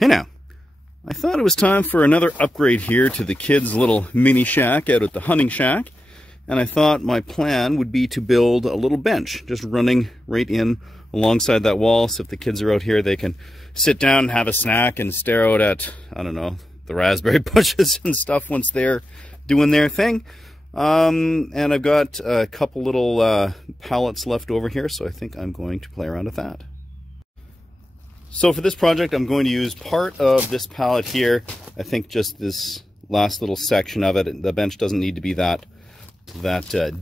Hey now, I thought it was time for another upgrade here to the kids' little mini shack out at the hunting shack. And I thought my plan would be to build a little bench just running right in alongside that wall. So if the kids are out here, they can sit down and have a snack and stare out at, I don't know, the raspberry bushes and stuff once they're doing their thing. And I've got a couple little pallets left over here, so I think I'm going to play around with that. So for this project, I'm going to use part of this pallet here. I think just this last little section of it. The bench doesn't need to be that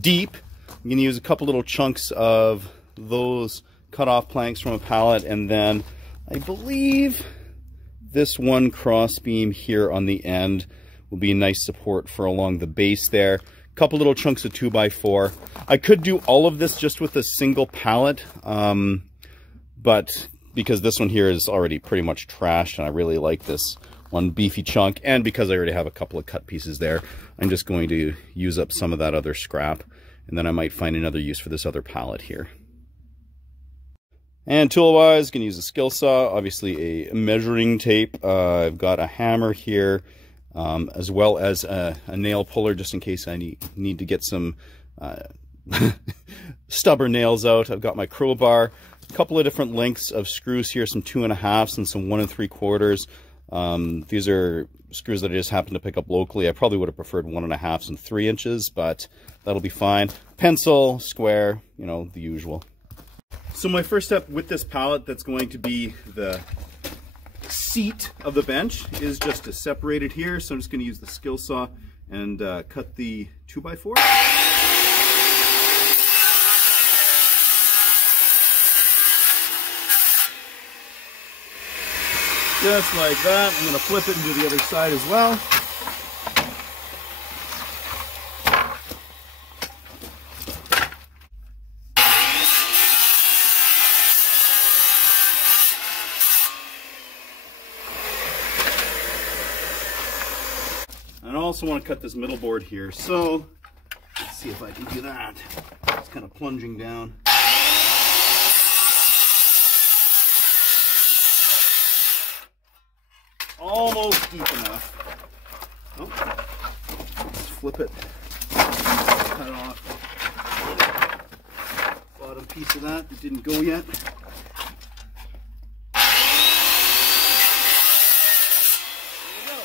deep. I'm going to use a couple little chunks of those cut off planks from a pallet, and then I believe this one cross beam here on the end will be a nice support for along the base there. A couple little chunks of 2x4. I could do all of this just with a single pallet, but because this one here is already pretty much trashed and I really like this one beefy chunk, and because I already have a couple of cut pieces there, I'm just going to use up some of that other scrap, and then I might find another use for this other pallet here. And tool-wise, going to use a skill saw, obviously a measuring tape. I've got a hammer here, as well as a nail puller just in case I need to get some stubborn nails out. I've got my crowbar, a couple of different lengths of screws here, some 2.5s and some 1 3/4. These are screws that I just happened to pick up locally. I probably would have preferred 1.5s and 3 inches, but that'll be fine. Pencil, square, you know, the usual. So my first step with this pallet, that's going to be the seat of the bench, is just to separate it here. So I'm just going to use the skill saw and cut the 2x4. Just like that. I'm going to flip it into the other side as well. And I also want to cut this middle board here. So let's see if I can do that. It's kind of plunging down. Almost deep enough. Oh, let's flip it. Cut off bottom piece of that didn't go yet. There we go.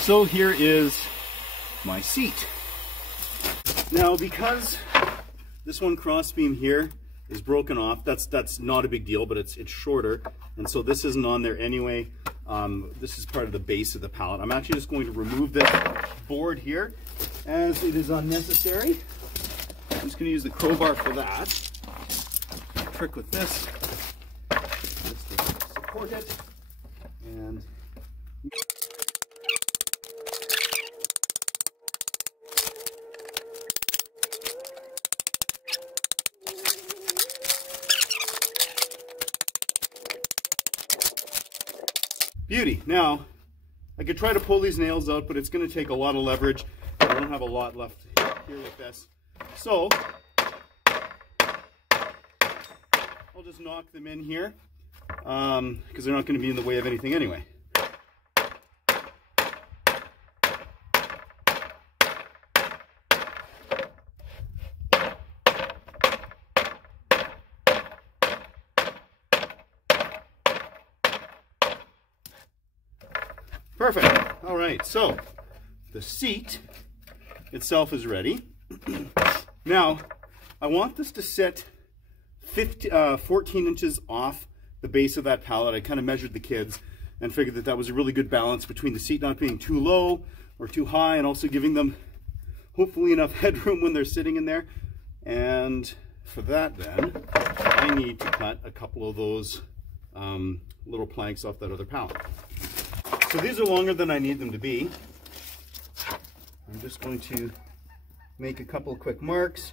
So here is my seat. Now, because this one cross beam here is broken off, that's not a big deal, but it's shorter, and so this isn't on there anyway. This is part of the base of the pallet. I'm actually just going to remove this board here as it is unnecessary. I'm just going to use the crowbar for that. The trick with this is to support it and beauty. Now, I could try to pull these nails out, but it's going to take a lot of leverage. I don't have a lot left here with this. So, I'll just knock them in here, because they're not going to be in the way of anything anyway. Perfect. All right, so the seat itself is ready. Now, I want this to sit 14 inches off the base of that pallet. I kind of measured the kids and figured that that was a really good balance between the seat not being too low or too high, and also giving them hopefully enough headroom when they're sitting in there. And for that, then, I need to cut a couple of those little planks off that other pallet. So these are longer than I need them to be. I'm just going to make a couple of quick marks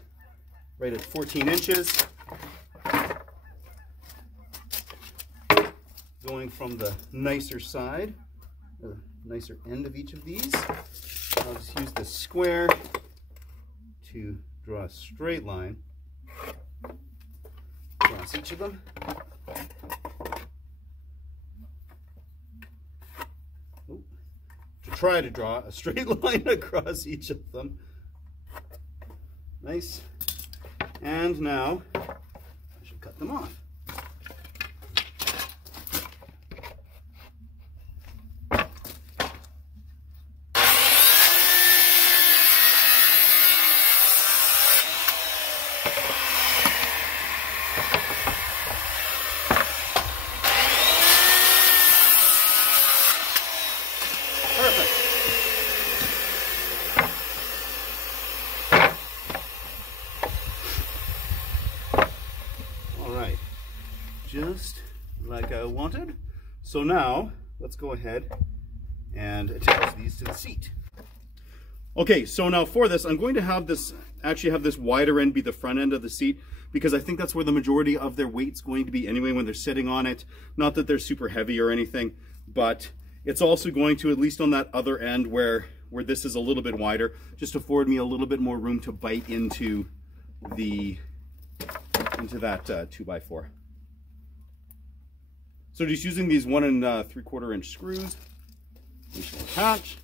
right at 14 inches. Going from the nicer side, or nicer end of each of these. I'll just use the square to draw a straight line. across each of them. Ooh. To try to draw a straight line across each of them. Nice. And now I should cut them off. Perfect. All right, just like I wanted. So now let's go ahead and attach these to the seat. Okay, so now for this, I'm going to have this wider end be the front end of the seat, because I think that's where the majority of their weight's going to be anyway when they're sitting on it. Not that they're super heavy or anything, but it's also going to, at least on that other end where this is a little bit wider, just afford me a little bit more room to bite into that 2x4. So just using these 1 3/4 inch screws, we shall attach.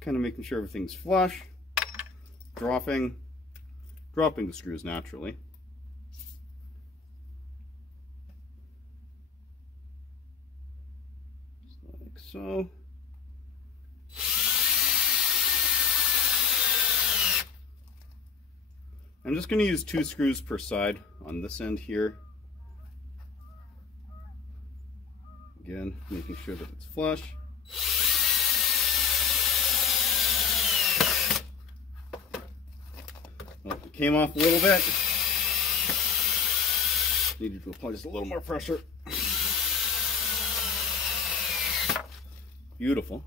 Kind of making sure everything's flush, dropping the screws naturally. Like so. I'm just going to use 2 screws per side on this end here. Again, making sure that it's flush. Well, it came off a little bit. Needed to apply just a little more pressure. Beautiful.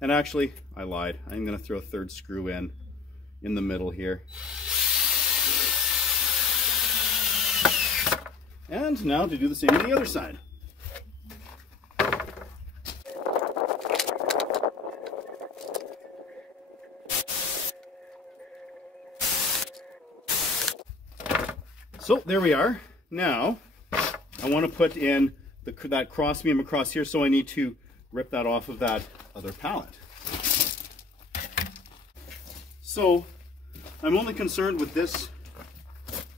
And actually, I lied. I'm going to throw a 3rd screw in the middle here. And now to do the same on the other side. So there we are. Now I want to put in that cross beam across here, so I need to rip that off of that other pallet. So I'm only concerned with this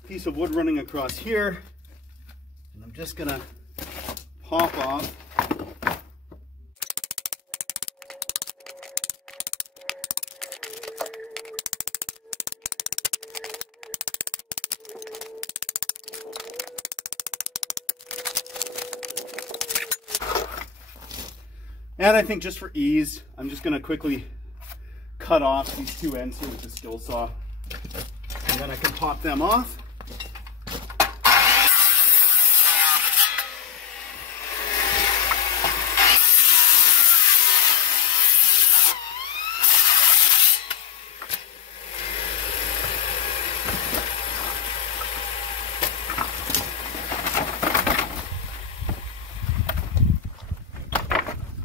piece of wood running across here. And I'm just gonna pop off and I think just for ease, I'm just gonna quickly cut off these 2 ends here with the skill saw, and then I can pop them off.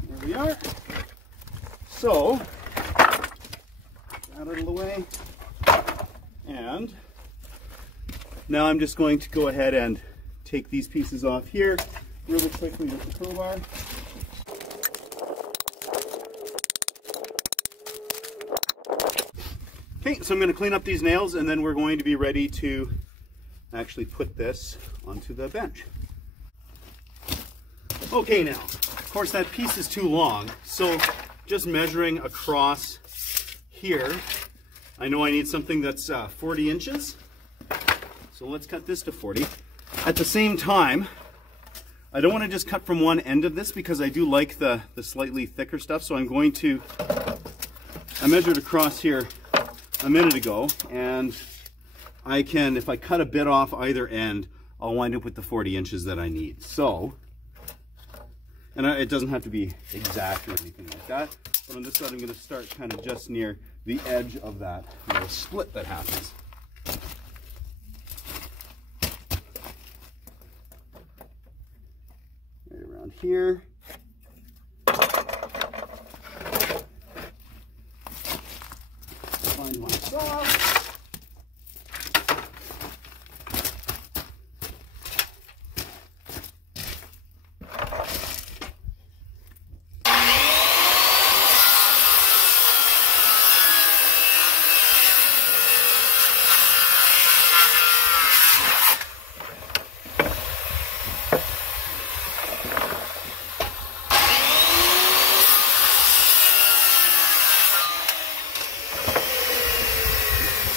There we are. So, that out of the way. And now I'm just going to go ahead and take these pieces off here really quickly with the crowbar. Okay, so I'm going to clean up these nails, and then we're going to be ready to actually put this onto the bench. Okay, now, of course that piece is too long, so just measuring across here, I know I need something that's 40 inches. So let's cut this to 40. At the same time, I don't want to just cut from one end of this, because I do like the slightly thicker stuff. So I'm going to, I measured across here a minute ago, and I can, if I cut a bit off either end, I'll wind up with the 40 inches that I need. So, and it doesn't have to be exact or anything like that, but on this side I'm going to start kind of just near the edge of that little split that happens. Right around here. Find my saw.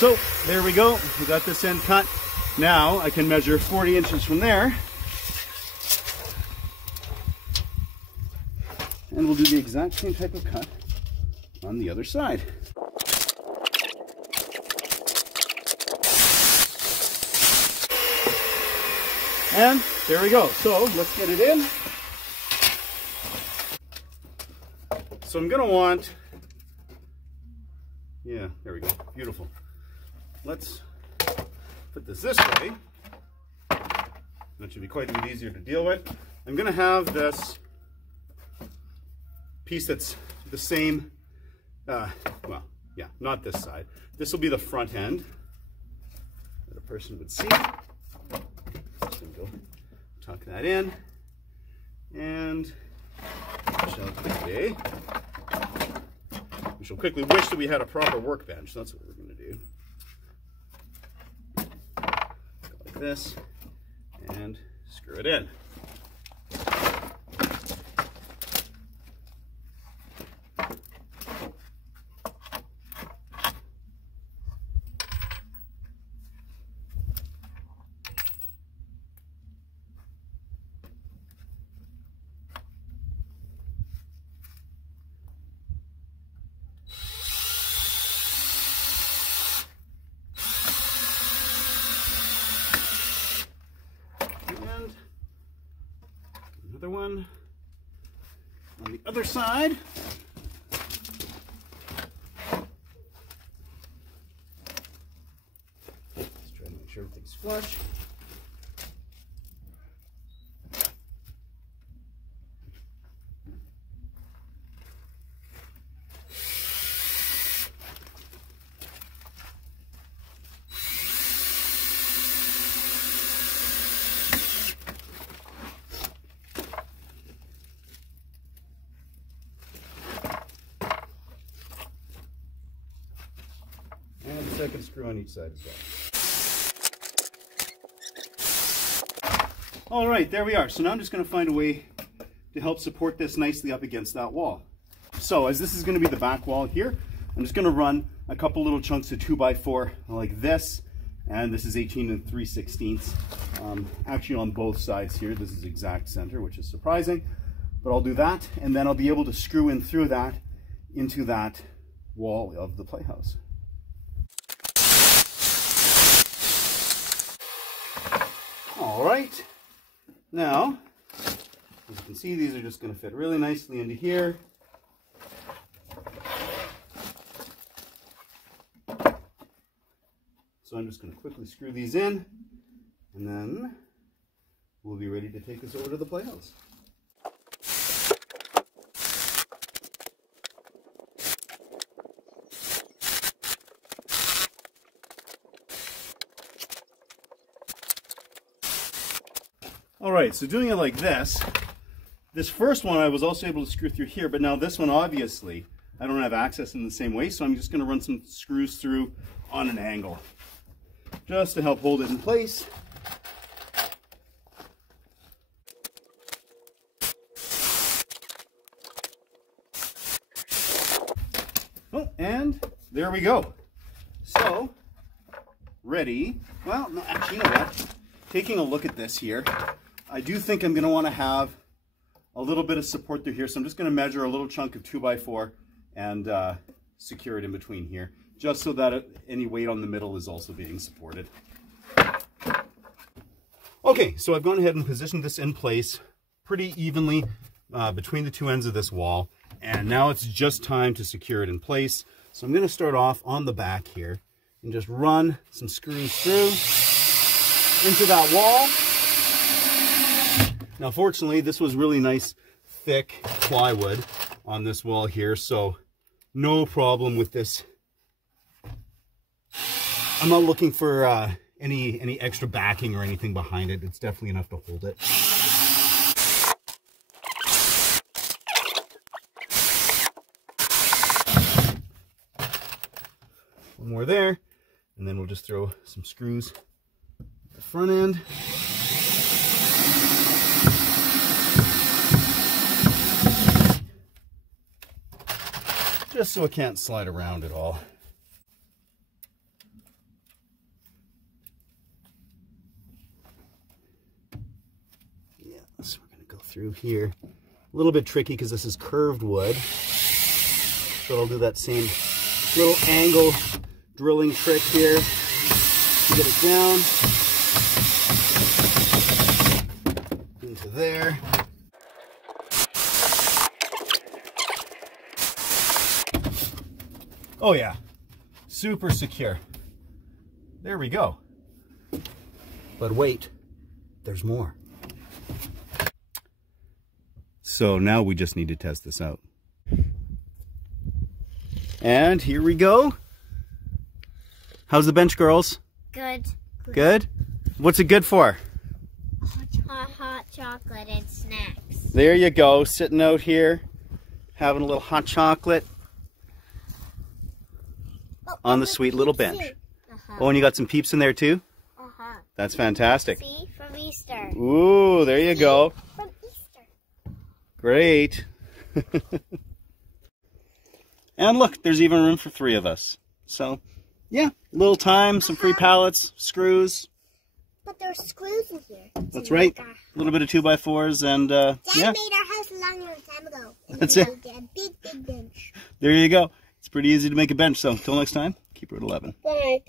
So there we go. We got this end cut. Now I can measure 40 inches from there. And we'll do the exact same type of cut on the other side. And there we go. So let's get it in. So I'm gonna want, yeah, there we go, beautiful. Let's put this way. That should be quite a bit easier to deal with. I'm gonna have this piece that's the same, well, yeah, not this side. This will be the front end that a person would see. Just gonna go tuck that in, and we shall quickly wish that we had a proper workbench. That's what we're gonna do. Go like this, and screw it in. Another one on the other side. Let's try to make sure everything's flush. And the second screw on each side as well. All right, there we are. So now I'm just going to find a way to help support this nicely up against that wall. So as this is going to be the back wall here, I'm just going to run a couple little chunks of 2x4 like this, and this is 18 3/16. Actually on both sides here, this is exact center, which is surprising, but I'll do that, and then I'll be able to screw in through that into that wall of the playhouse. All right, now, as you can see, these are just going to fit really nicely into here. So I'm just going to quickly screw these in, and then we'll be ready to take this over to the playhouse. All right, so doing it like this first one I was also able to screw through here, but now this one, obviously, I don't have access in the same way, so I'm just gonna run some screws through on an angle, just to help hold it in place. Oh, and there we go. So, ready. Well, no, actually, you know what? Taking a look at this here, I do think I'm going to want to have a little bit of support through here, so I'm just going to measure a little chunk of 2x4 and secure it in between here, just so that any weight on the middle is also being supported. Okay, so I've gone ahead and positioned this in place pretty evenly between the two ends of this wall, and now it's just time to secure it in place. So I'm going to start off on the back here and just run some screws through into that wall. Now fortunately, this was really nice thick plywood on this wall here, so no problem with this. I'm not looking for any extra backing or anything behind it. It's definitely enough to hold it. One more there, and then we'll just throw some screws at the front end. Just so it can't slide around at all. through here. A little bit tricky because this is curved wood. So I'll do that same little angle drilling trick here to get it down into there. Oh yeah, super secure. There we go. But wait, there's more. So now we just need to test this out. And here we go. How's the bench, girls? Good. Good? What's it good for? Hot chocolate and snacks. There you go, sitting out here, having a little hot chocolate on the sweet little bench. Oh, and you got some peeps in there too? That's fantastic. See, from Easter. Ooh, there you go. From Easter. Great. And look, there's even room for 3 of us. So, yeah, little time, some free pallets, screws. But there's screws in here. That's right. A little bit of 2x4s and, Dad yeah. made our house a long time ago. That's it. A big bench. There you go. It's pretty easy to make a bench. So, until next time, keep Route 11. Bye.